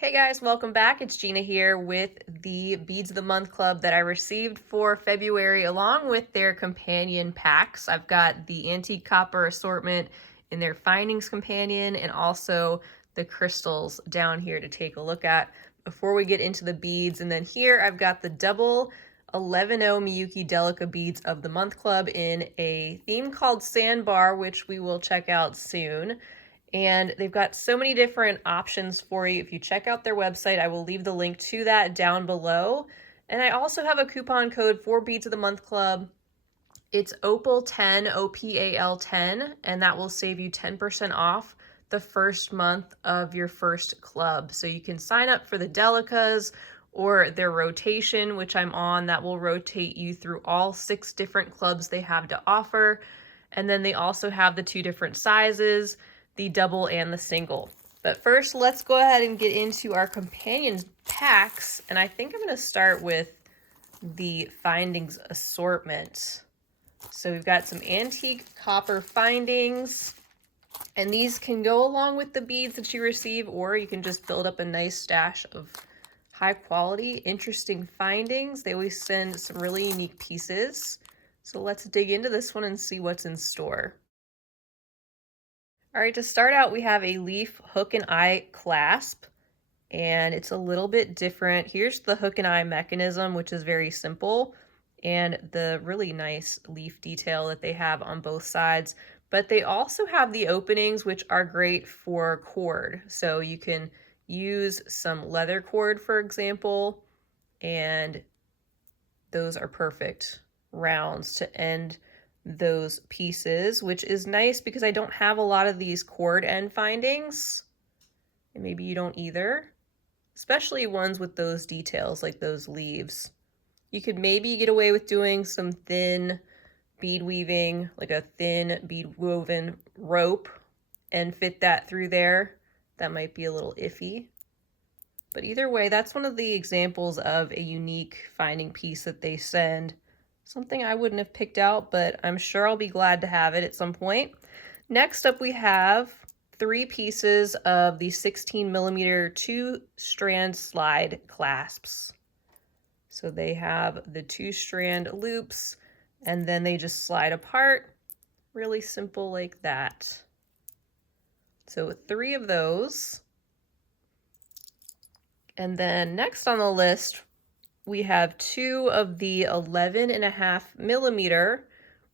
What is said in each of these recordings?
Hey guys, welcome back. It's Gina here with the Beads of the Month Club that I received for February along with their companion packs. I've got the antique copper assortment in their findings companion and also the crystals down here to take a look at before we get into the beads. And then here I've got the double 11-0 Miyuki Delica Beads of the Month Club in a theme called Sandbar, which we will check out soon. And they've got so many different options for you. If you check out their website, I will leave the link to that down below. And I also have a coupon code for Beads of the Month Club. It's OPAL10, OPAL10, and that will save you 10% off the first month of your first club. So you can sign up for the Delicas or their rotation, which I'm on. That will rotate you through all 6 different clubs they have to offer. And then they also have the 2 different sizes, the double and the single. But first, let's go ahead and get into our companion packs. And I think I'm going to start with the findings assortment. So we've got some antique copper findings, and these can go along with the beads that you receive, or you can just build up a nice stash of high quality, interesting findings. They always send some really unique pieces. So let's dig into this one and see what's in store. All right, to start out, we have a leaf hook and eye clasp, and it's a little bit different. Here's the hook and eye mechanism, which is very simple, and the really nice leaf detail that they have on both sides. But they also have the openings, which are great for cord. So you can use some leather cord, for example, and those are perfect rounds to end those pieces, which is nice because I don't have a lot of these cord end findings, and maybe you don't either, especially ones with those details like those leaves. You could maybe get away with doing some thin bead weaving, like a thin bead woven rope, and fit that through there. That might be a little iffy, but either way, that's one of the examples of a unique finding piece that they send. Something I wouldn't have picked out, but I'm sure I'll be glad to have it at some point. Next up, we have 3 pieces of the 16mm 2-strand slide clasps. So they have the 2-strand loops, and then they just slide apart. Really simple like that. So 3 of those. And then next on the list, we have 2 of the 11.5mm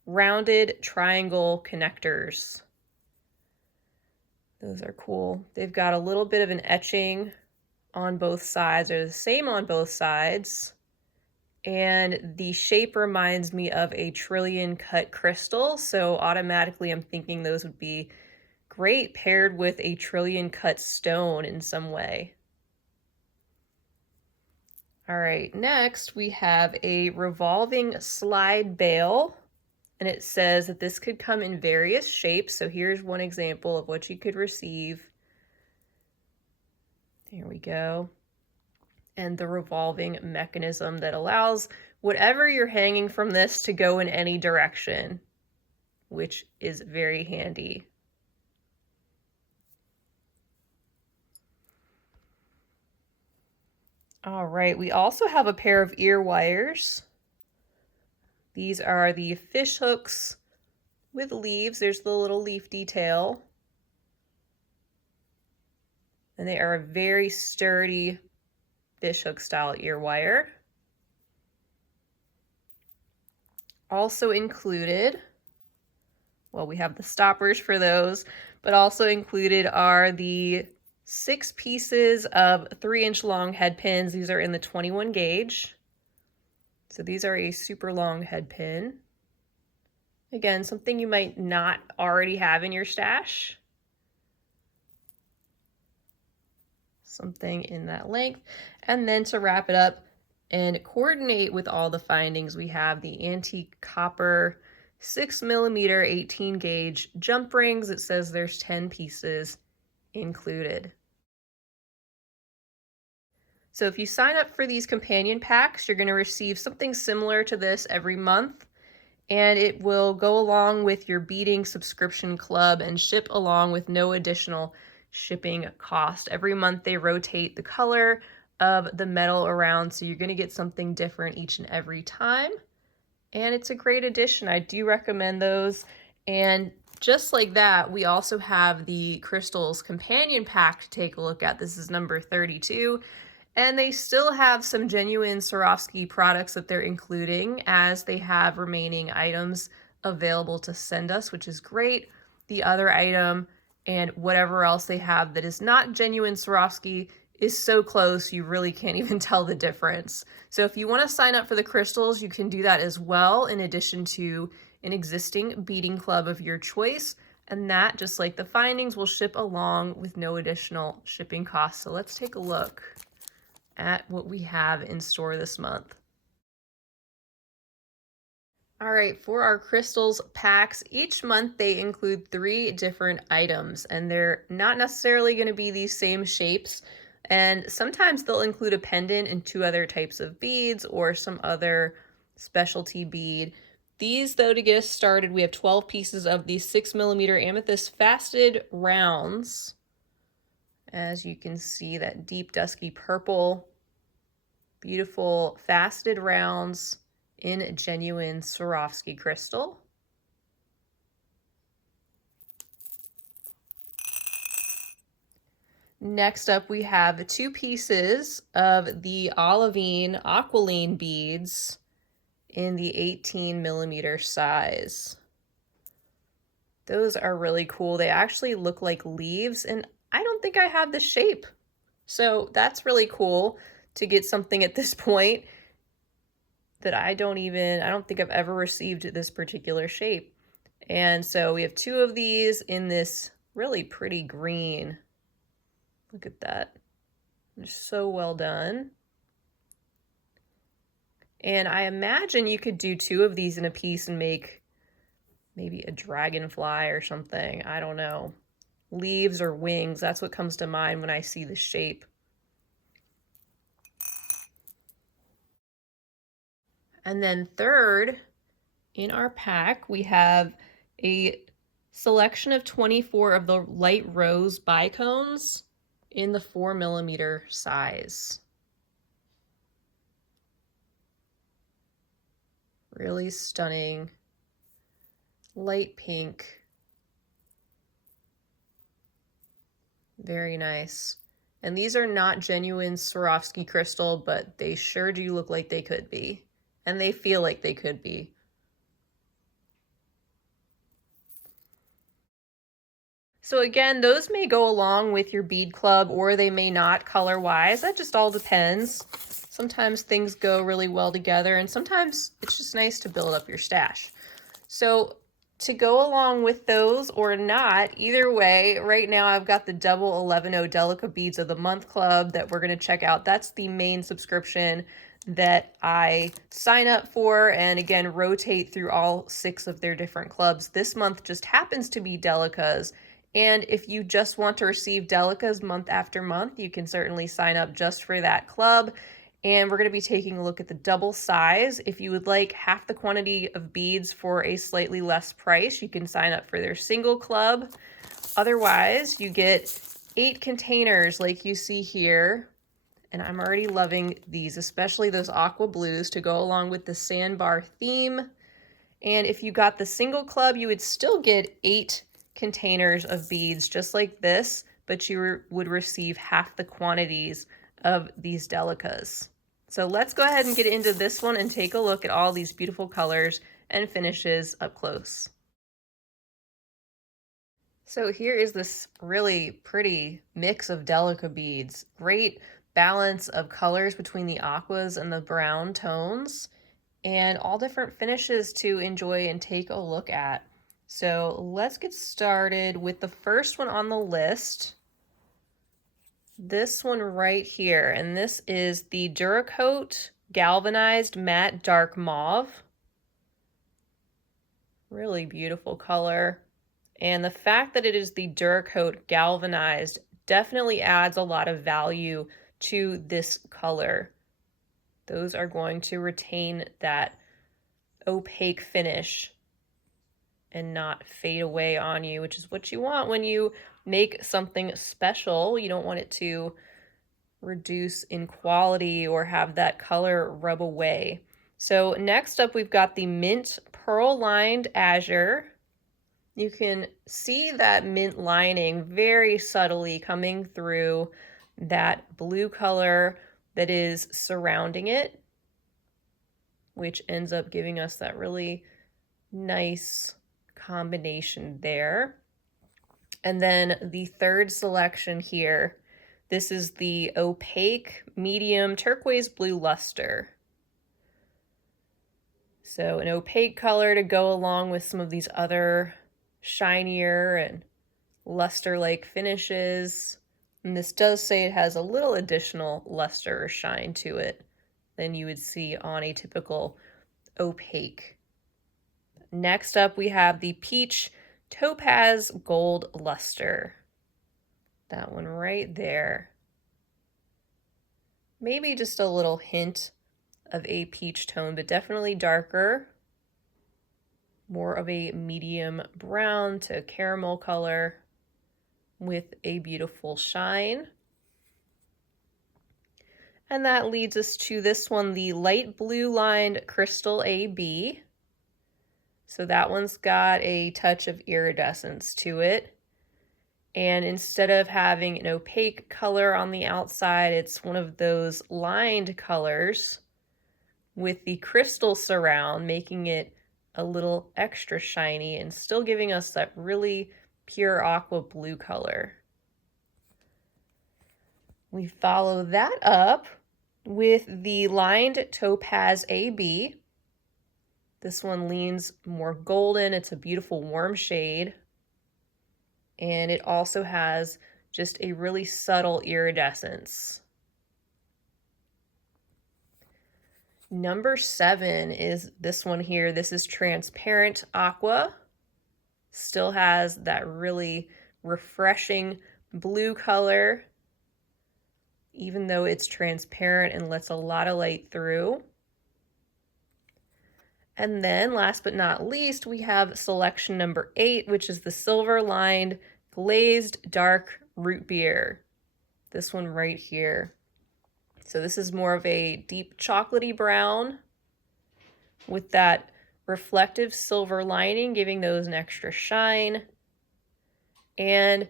rounded triangle connectors. Those are cool. They've got a little bit of an etching on both sides. They're the same on both sides. And the shape reminds me of a trillion cut crystal. So automatically I'm thinking those would be great paired with a trillion cut stone in some way. All right, next we have a revolving slide bail, and it says that this could come in various shapes. So here's one example of what you could receive. There we go. And the revolving mechanism that allows whatever you're hanging from this to go in any direction, which is very handy. All right, we also have a pair of ear wires. These are the fish hooks with leaves. There's the little leaf detail. And they are a very sturdy fish hook style ear wire. Also included, well, we have the stoppers for those, but also included are the 6 pieces of 3-inch long head pins. These are in the 21 gauge. So these are a super long head pin. Again, something you might not already have in your stash. Something in that length. And then to wrap it up and coordinate with all the findings, we have the antique copper 6mm 18 gauge jump rings. It says there's 10 pieces included. So if you sign up for these companion packs, you're going to receive something similar to this every month, and it will go along with your beading subscription club and ship along with no additional shipping cost. Every month they rotate the color of the metal around, so you're going to get something different each and every time. And it's a great addition. I do recommend those. And just like that, we also have the Crystals companion pack to take a look at. This is number 32. And they still have some genuine Swarovski products that they're including, as they have remaining items available to send us, which is great. The other item and whatever else they have that is not genuine Swarovski is so close you really can't even tell the difference. So if you want to sign up for the crystals, you can do that as well, in addition to an existing beading club of your choice. And that, just like the findings, will ship along with no additional shipping costs. So let's take a look at what we have in store this month. All right, for our crystals packs, each month they include 3 different items, and they're not necessarily going to be these same shapes. And sometimes they'll include a pendant and 2 other types of beads or some other specialty bead. These, though, to get us started, we have 12 pieces of these 6mm amethyst faceted rounds. As you can see, that deep dusky purple, beautiful faceted rounds in genuine Swarovski crystal. Next up, we have 2 pieces of the olivine aqualine beads in the 18mm size. Those are really cool. They actually look like leaves, and I don't think I have the shape. So that's really cool to get something at this point that I don't think I've ever received this particular shape. And so we have 2 of these in this really pretty green. Look at that. They're so well done. And I imagine you could do 2 of these in a piece and make maybe a dragonfly or something. I don't know. Leaves or wings. That's what comes to mind when I see the shape. And then third, in our pack, we have a selection of 24 of the light rose bicones in the 4mm size. Really stunning, light pink. Very nice. And these are not genuine Swarovski crystal, but they sure do look like they could be. And they feel like they could be. So again, those may go along with your bead club, or they may not color-wise. That just all depends. Sometimes things go really well together, and sometimes it's just nice to build up your stash. So to go along with those or not, either way, right now I've got the double 11.0 Delica Beads of the Month Club that we're going to check out. That's the main subscription that I sign up for, and again, rotate through all 6 of their different clubs. This month just happens to be Delica's. And if you just want to receive Delicas month after month, you can certainly sign up just for that club. And we're going to be taking a look at the double size. If you would like half the quantity of beads for a slightly less price, you can sign up for their single club. Otherwise, you get 8 containers like you see here. And I'm already loving these, especially those aqua blues to go along with the Sandbar theme. And if you got the single club, you would still get 8 containers of beads just like this, but you would receive half the quantities of these Delicas. So let's go ahead and get into this one and take a look at all these beautiful colors and finishes up close. So here is this really pretty mix of Delica beads. Great balance of colors between the aquas and the brown tones, and all different finishes to enjoy and take a look at. So let's get started with the first one on the list. This one right here, and this is the Duracoat Galvanized Matte Dark Mauve. Really beautiful color. And the fact that it is the Duracoat Galvanized definitely adds a lot of value to this color. Those are going to retain that opaque finish and not fade away on you, which is what you want when you make something special. You don't want it to reduce in quality or have that color rub away. So next up, we've got the mint pearl lined azure. You can see that mint lining very subtly coming through that blue color that is surrounding it, which ends up giving us that really nice combination there. And then the third selection here, this is the opaque medium turquoise blue luster. So an opaque color to go along with some of these other shinier and luster-like finishes. And this does say it has a little additional luster or shine to it than you would see on a typical opaque. Next up, we have the peach topaz gold luster. That one right there. Maybe just a little hint of a peach tone, but definitely darker. More of a medium brown to caramel color with a beautiful shine. And that leads us to this one, the light blue lined crystal AB. So that one's got a touch of iridescence to it. And instead of having an opaque color on the outside, it's one of those lined colors with the crystal surround, making it a little extra shiny and still giving us that really pure aqua blue color. We follow that up with the lined topaz AB. This one leans more golden. It's a beautiful warm shade. And it also has just a really subtle iridescence. Number 7 is this one here. This is transparent aqua. Still has that really refreshing blue color, even though it's transparent and lets a lot of light through. And then last but not least, we have selection number 8, which is the silver lined glazed dark root beer. This one right here. So this is more of a deep chocolatey brown with that reflective silver lining, giving those an extra shine and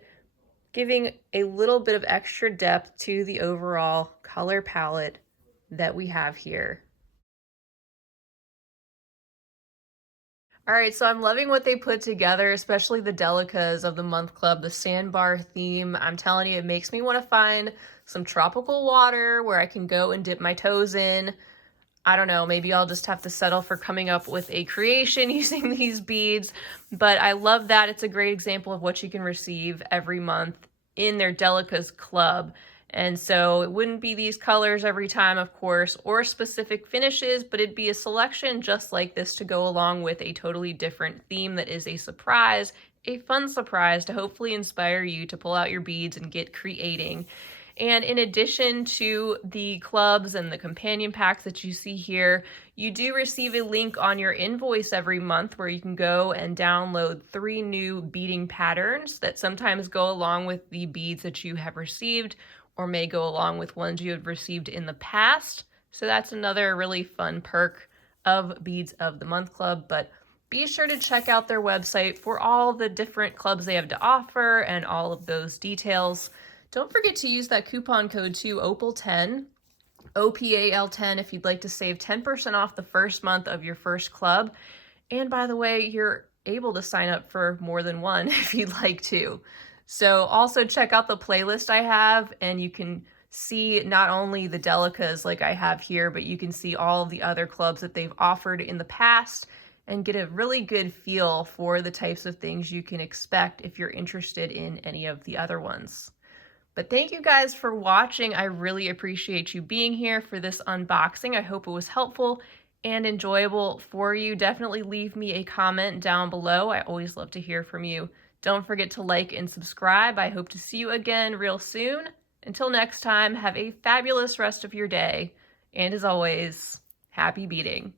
giving a little bit of extra depth to the overall color palette that we have here. All right, so I'm loving what they put together, especially the Delicas of the month club, the Sandbar theme. I'm telling you, it makes me want to find some tropical water where I can go and dip my toes in. I don't know, maybe I'll just have to settle for coming up with a creation using these beads. But I love that. It's a great example of what you can receive every month in their Delica's club. And so it wouldn't be these colors every time, of course, or specific finishes, but it'd be a selection just like this to go along with a totally different theme that is a surprise, a fun surprise to hopefully inspire you to pull out your beads and get creating. And in addition to the clubs and the companion packs that you see here, you do receive a link on your invoice every month where you can go and download 3 new beading patterns that sometimes go along with the beads that you have received or may go along with ones you have received in the past. So that's another really fun perk of Beads of the Month Club. But be sure to check out their website for all the different clubs they have to offer and all of those details. Don't forget to use that coupon code too, OPAL10, OPAL10, if you'd like to save 10% off the first month of your first club. And by the way, you're able to sign up for more than one if you'd like to. So also check out the playlist I have, and you can see not only the Delicas like I have here, but you can see all of the other clubs that they've offered in the past and get a really good feel for the types of things you can expect if you're interested in any of the other ones. But thank you guys for watching. I really appreciate you being here for this unboxing. I hope it was helpful and enjoyable for you. Definitely leave me a comment down below. I always love to hear from you. Don't forget to like and subscribe. I hope to see you again real soon. Until next time, have a fabulous rest of your day. And as always, happy beading.